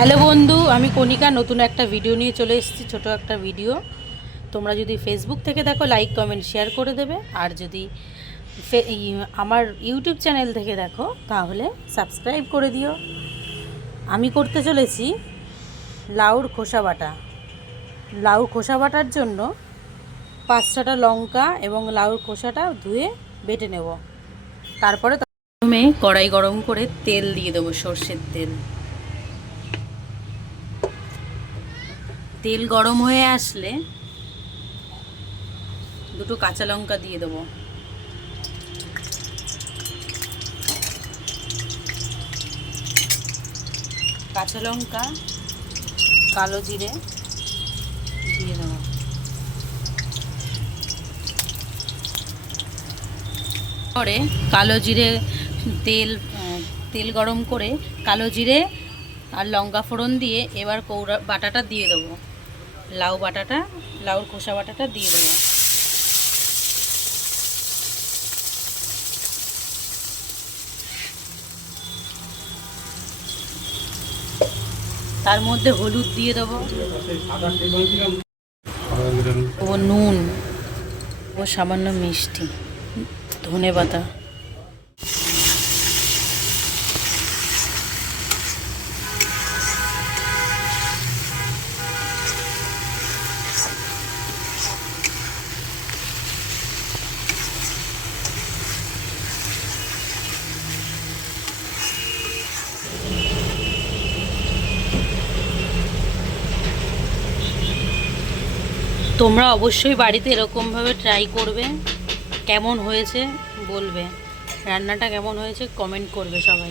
Hello বন্ধু, আমি কণিকা নতুন একটা ভিডিও নিয়ে চলে এসেছি। ছোট একটা ভিডিও। তোমরা যদি ফেসবুক থেকে দেখো লাইক কমেন্ট শেয়ার করে দেবে, আর যদি আমার ইউটিউব চ্যানেল থেকে দেখো তাহলে সাবস্ক্রাইব করে দিও। আমি করতে চলেছি লাউর খোসা বাটা। লাউর খোসা বাটার জন্য 5-6টা লঙ্কা এবং লাউর খোসাটা ধুয়ে বেটে নেব। তারপরে প্রথমে কড়াই গরম করে তেল দিয়ে দেবো, সর্ষের তেল। তেল গরম হয়ে আসলে দুটো কাঁচা লঙ্কা দিয়ে দেবো। কাঁচা লঙ্কা, কালো জিরে দিয়ে দেবো। পরে কালো জিরে তেল গরম করে কালো জিরে আর লঙ্কা ফোড়ন দিয়ে এবার বাটাটা দিয়ে দেবো। লাউর খোসা বাটাটা দিয়ে দেবো। তার মধ্যে হলুদ দিয়ে দেবো, ও নুন, ও সামান্য মিষ্টি, ধনেপাতা। তোমরা অবশ্যই বাড়িতে এরকমভাবে ট্রাই করবে। কেমন হয়েছে বলবে, রান্নাটা কেমন হয়েছে কমেন্ট করবে সবাই।